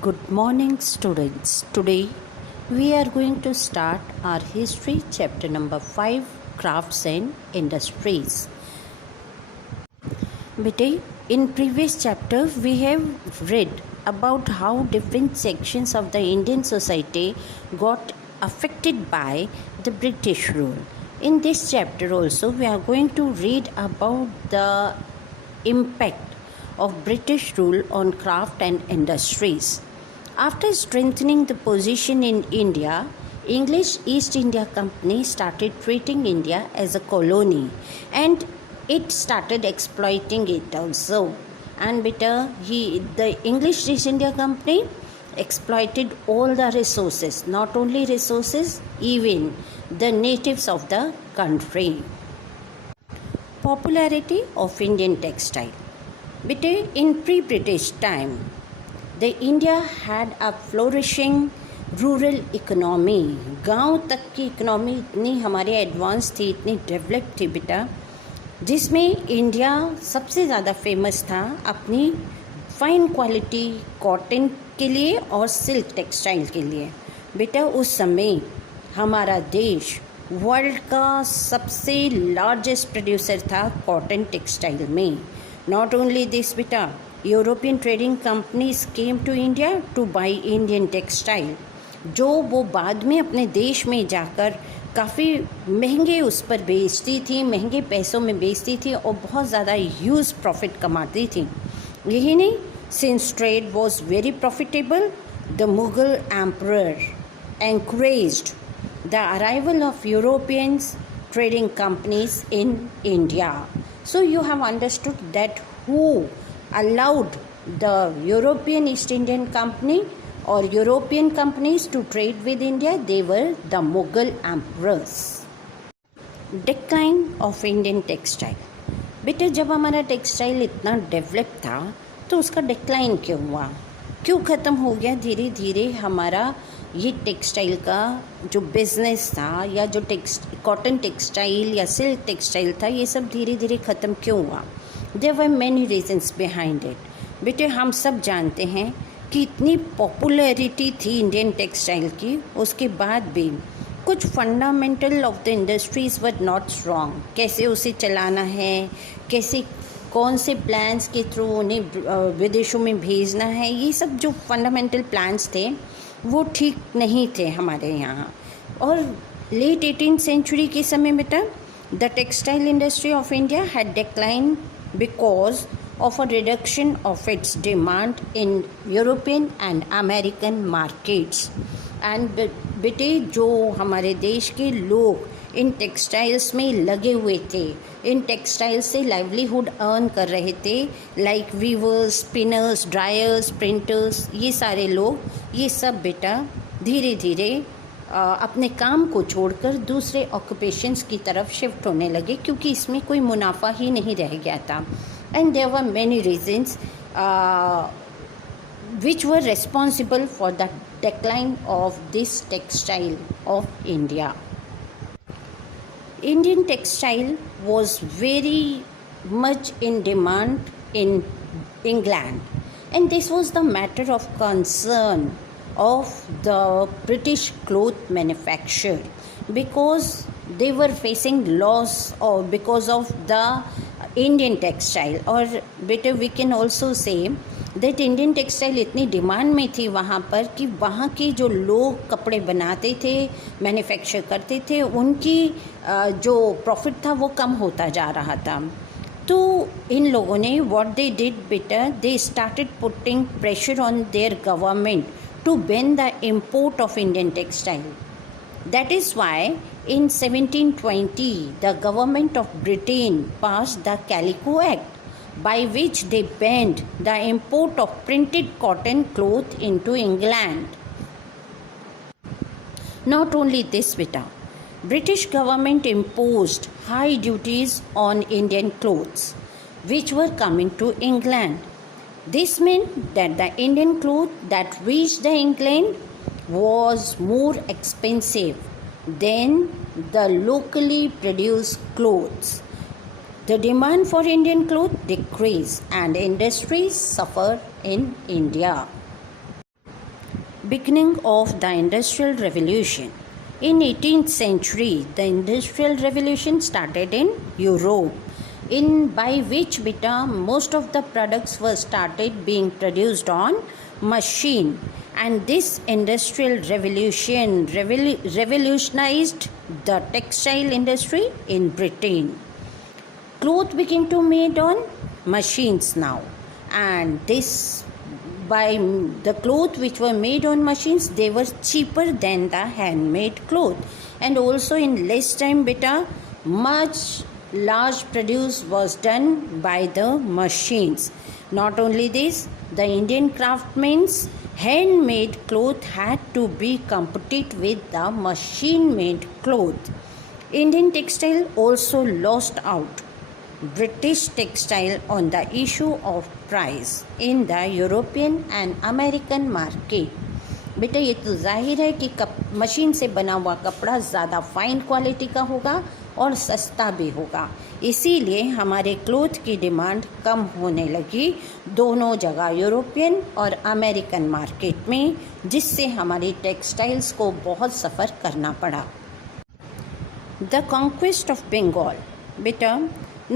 Good morning, students. Today we are going to start our history chapter number 5, crafts and industries. Bete, in previous chapter we have read about how different sections of the Indian society got affected by the British rule. In this chapter also we are going to read about the impact of British rule on craft and industries. After strengthening the position in India, English East India Company started treating India as a colony and it started exploiting it also. And the English East India Company exploited all the resources, not only resources, even the natives of the country. Popularity of Indian textile. In pre-British time, the India had a flourishing rural economy. गांव तक की economy इतनी हमारे advance थी, इतनी develop थी बेटा, जिसमें इंडिया सबसे ज़्यादा फेमस था अपनी फाइन क्वालिटी कॉटन के लिए और सिल्क टेक्सटाइल के लिए. बेटा उस समय हमारा देश वर्ल्ड का सबसे लार्जेस्ट प्रोड्यूसर था कॉटन टेक्सटाइल में. नॉट ओनली दिस बेटा, European trading companies came to India to buy Indian textile, जो वो बाद में अपने देश में जाकर काफ़ी महंगे उस पर बेचती थी, महंगे पैसों में बेचती थी और बहुत ज़्यादा ह्यूज प्रॉफिट कमाती थी. यही नहीं, since trade was very profitable, the Mughal emperor encouraged the arrival of Europeans trading companies in India. So you have understood that who allowed the European East Indian Company or European companies to trade with India? They were the Mughal emperors. Decline of Indian textile. बेटे जब हमारा textile इतना develop था तो उसका decline क्यों हुआ, क्यों ख़त्म हो गया? धीरे धीरे हमारा ये टेक्सटाइल का जो बिज़नेस था या जो कॉटन टेक्सटाइल या सिल्क टेक्सटाइल था, ये सब धीरे धीरे ख़त्म क्यों हुआ? There were many reasons behind it. बेटे हम सब जानते हैं कि इतनी पॉपुलैरिटी थी इंडियन टेक्सटाइल की, उसके बाद भी कुछ fundamental of the industries were not strong. कैसे उसे चलाना है, कैसे कौन से प्लान्स के थ्रू उन्हें विदेशों में भेजना है, ये सब जो फंडामेंटल प्लान्स थे वो ठीक नहीं थे हमारे यहाँ. और लेट 18th सेंचुरी के समय में तक the textile industry of India had decline because of a reduction of its demand in European and American markets. And बेटे जो हमारे देश के लोग इन टेक्सटाइल्स में लगे हुए थे, इन टेक्सटाइल से लाइवलीहुड अर्न कर रहे थे, like weavers, spinners, dryers, printers, ये सारे लोग, ये सब बेटा धीरे धीरे अपने काम को छोड़कर दूसरे ऑक्यूपेशंस की तरफ शिफ्ट होने लगे, क्योंकि इसमें कोई मुनाफा ही नहीं रह गया था. And there were many reasons which were responsible for the decline of this textile of India. Indian textile was very much in demand in England, and this was the matter of concern of the British cloth manufacturer, because they were facing loss or because of the Indian textile. और बेटे we can also say that Indian textile इतनी demand में थी वहाँ पर कि वहाँ के जो लोग कपड़े बनाते थे, मैन्युफैक्चर करते थे, उनकी जो प्रॉफिट था वो कम होता जा रहा था. तो इन लोगों ने व्हाट दे डिड बेटा, they started putting pressure on their government to ban the import of Indian textile. That is why in 1720 the government of Britain passed the Calico Act, by which they banned the import of printed cotton cloth into England. Not only this beta, British government imposed high duties on Indian clothes which were coming to England. This meant that the Indian cloth that reached the England was more expensive than the locally produced clothes. The demand for Indian cloth decreased and industries suffered in India. beginning of the Industrial Revolution. In 18th century, the Industrial Revolution started in Europe, by which most of the products were started being produced on machine, and this Industrial Revolution revolutionized the textile industry in Britain. Cloth began to made on machines now, and this by the cloth which were made on machines, they were cheaper than the handmade cloth, and also in less time much large produce was done by the machines. Not only this, the Indian craftsmen's handmade cloth had to be competed with the machine made cloth. Indian textile also lost out British textile on the issue of price in the European and American market. बेटा ये तो जाहिर है कि machine से बना हुआ कपड़ा ज़्यादा फाइन क्वालिटी का होगा और सस्ता भी होगा, इसीलिए हमारे क्लोथ की डिमांड कम होने लगी दोनों जगह, यूरोपियन और अमेरिकन मार्केट में, जिससे हमारी टेक्सटाइल्स को बहुत सफ़र करना पड़ा. The conquest of Bengal. बेटा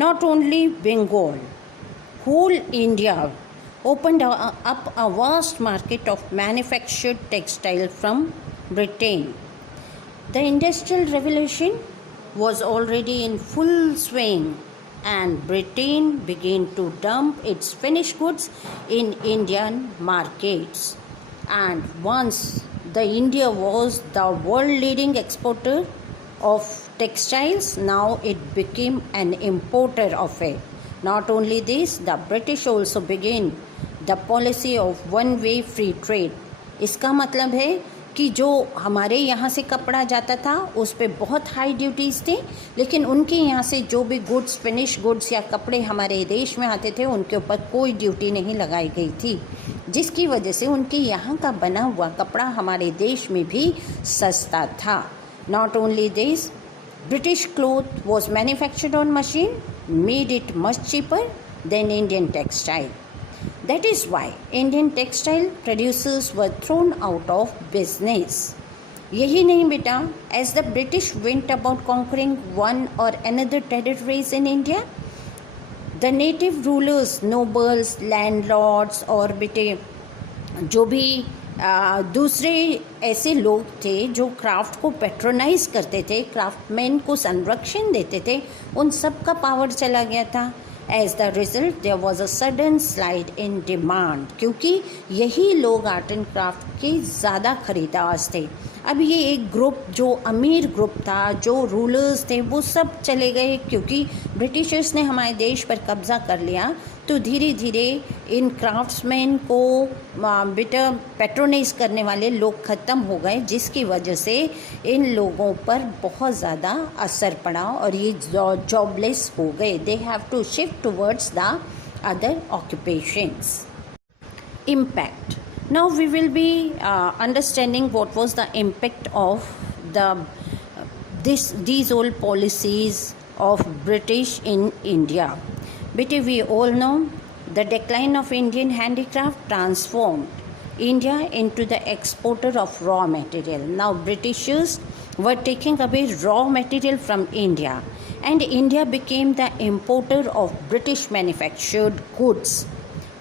not only Bengal, whole India opened up a vast market of manufactured textile from Britain. The Industrial Revolution was already in full swing, and Britain began to dump its finished goods in Indian markets. And once the India was the world leading exporter of textiles, now it became an importer of it. Not only this, the British also began the policy of one way free trade. इसका मतलब है कि जो हमारे यहाँ से कपड़ा जाता था उस पे बहुत हाई ड्यूटीज़ थे, लेकिन उनके यहाँ से जो भी गुड्स, फिनिश गुड्स या कपड़े हमारे देश में आते थे उनके ऊपर कोई ड्यूटी नहीं लगाई गई थी, जिसकी वजह से उनके यहाँ का बना हुआ कपड़ा हमारे देश में भी सस्ता था. Not only this, British cloth was manufactured on machine, made it much cheaper than Indian textile. That is why Indian textile producers were thrown out of business. यही नहीं बेटा, as the British went about conquering one or another territories in India, the native rulers, nobles, landlords और बेटे जो भी दूसरे ऐसे लोग थे जो क्राफ्ट को पेट्रोनाइज करते थे, क्राफ्टमैन को संरक्षण देते थे, उन सब का पावर चला गया था. As the result there was a sudden slide in demand, क्योंकि यही लोग आर्ट एंड क्राफ्ट के ज़्यादा खरीदार थे. अब ये एक ग्रुप जो अमीर ग्रुप था, जो रूलर्स थे, वो सब चले गए, क्योंकि ब्रिटिशर्स ने हमारे देश पर कब्ज़ा कर लिया. तो धीरे धीरे इन क्राफ्ट्समैन को बेटा पेट्रोनाइज करने वाले लोग ख़त्म हो गए, जिसकी वजह से इन लोगों पर बहुत ज़्यादा असर पड़ा और ये जॉबलेस हो गए. They have to shift towards the other occupations. Impact. Now we will be understanding what was the impact of these old policies of British in India. But we all know the decline of Indian handicraft transformed India into the exporter of raw material. Now Britishers were taking away raw material from India, and India became the importer of British manufactured goods.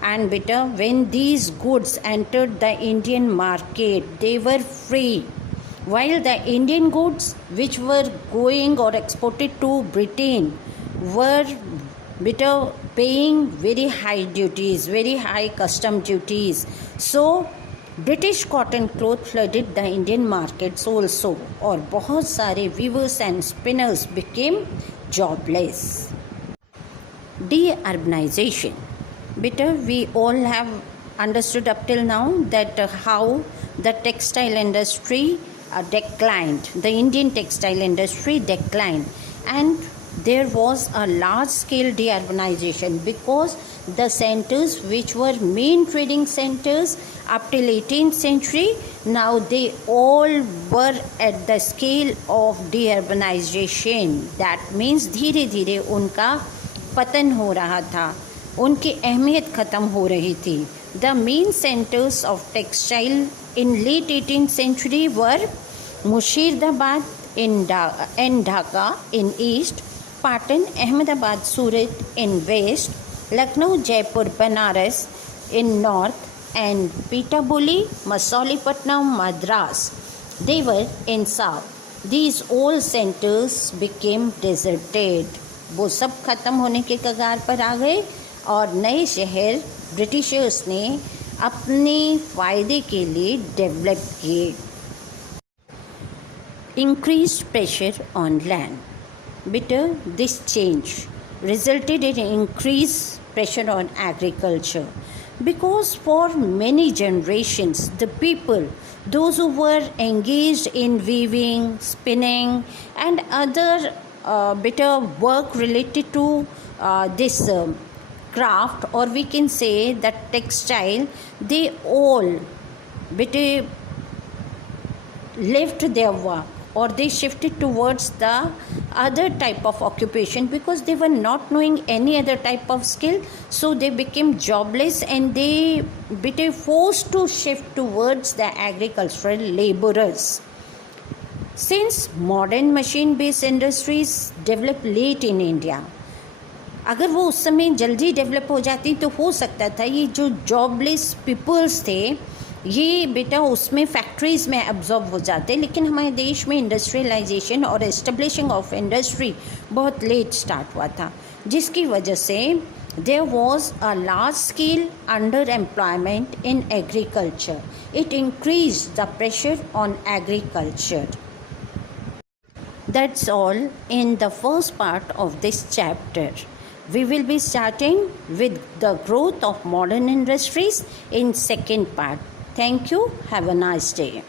And better, when these goods entered the Indian market, they were free, while the Indian goods which were going or exported to Britain were better paying very high duties, very high custom duties. So British cotton cloth flooded the Indian markets also, और बहुत सारे weavers and spinners became jobless. Deurbanization. Better, we all have understood up till now that how the textile industry declined, the Indian textile industry declined, and there was a large scale deurbanization because the centers which were main trading centers up till 18th century, now they all were at the scale of deurbanization. That means धीरे धीरे उनका पतन हो रहा था, उनकी अहमियत ख़त्म हो रही थी. The main centers of textile in late 18th century were Murshidabad and Dhaka in east, Patan, Ahmedabad, Surat in west, Lucknow, Jaipur, Banaras in north, and Petabuli, Masolipatnam, Madras. They were in south. These old centers became deserted. वो सब ख़त्म होने के कगार पर आ गए और नए शहर ब्रिटिशर्स ने अपने फ़ायदे के लिए डेवलप किए. Increased pressure on land. This change resulted in increased pressure on agriculture because for many generations the people, those who were engaged in weaving, spinning and other work related to this craft, or we can say that textile, they all left their work or they shifted towards the other type of occupation because they were not knowing any other type of skill, so they became jobless and they were forced to shift towards the agricultural laborers. Since modern machine based industries developed late in India, अगर वो उस समय जल्दी develop हो जाती तो हो सकता था ये जो जॉबलेस पीपल्स थे ये उसमें फैक्ट्रीज़ में एब्जॉर्ब हो जाते, लेकिन हमारे देश में इंडस्ट्रियलाइजेशन और एस्टेब्लिशिंग ऑफ इंडस्ट्री बहुत लेट स्टार्ट हुआ था, जिसकी वजह से there was a large scale under employment in agriculture. It increase the pressure on agriculture. That's all in the first part of this chapter. We will be starting with the growth of modern industries in second part. Thank you. Have a nice day.